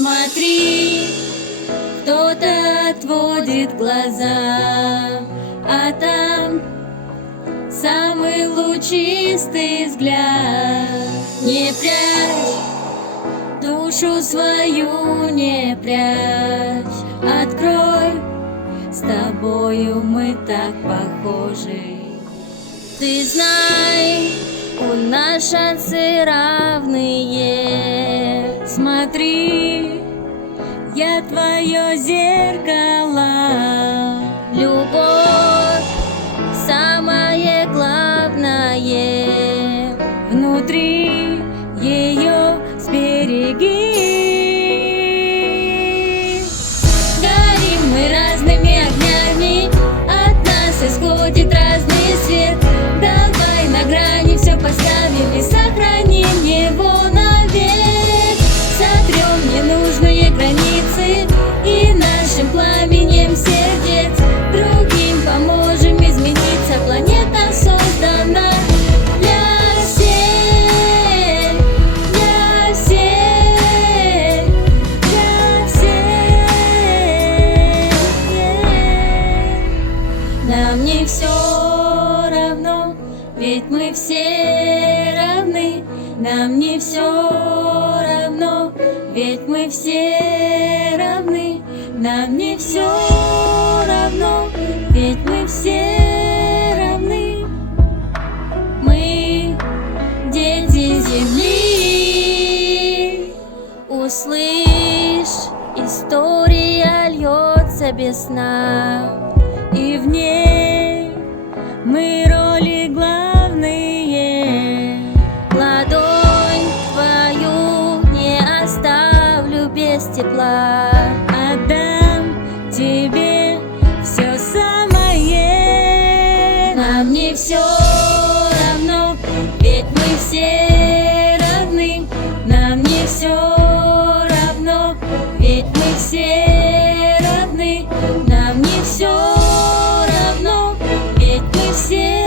Смотри, кто-то отводит глаза, а там самый лучистый взгляд. Не прячь душу свою, не прячь, открой, с тобою мы так похожи. Ты знай, у нас шансы равные. Смотри, я твое зеркало. Любовь самое главное. Внутри ее сбереги. Горим мы разными огнями, от нас исходит разный свет. Давай на грани все поставим и сохраним его навек. Сотрем ненужные границы и нашим пламенем сердец другим поможем измениться. Планета создана для всех, для всех, для всех. Нам не все равно, ведь мы все равны. Нам не все равно, ведь мы все равны. Нам не все равно, ведь мы все равны. Мы дети земли. Услышь, история льется без сна, и в ней мы роли главные. Ладонь твою не оставлю без тепла, отдам тебе все самое. Нам не все равно, ведь мы все равны. Нам не все равно, ведь мы все равны. Нам не все равно, ведь мы все